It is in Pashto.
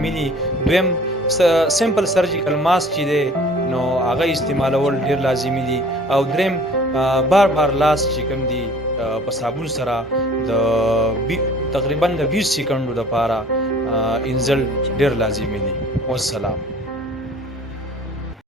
ملي دویم سمپل سرجیکل ماسک چې دی نو هغه استعمالول ډیر لازمي دي او دریم بار بار لاس چې کوم دي په صابون سره د تقریبا د 20 سکندو لپاره انزل ډیر لازمي دي. والسلام.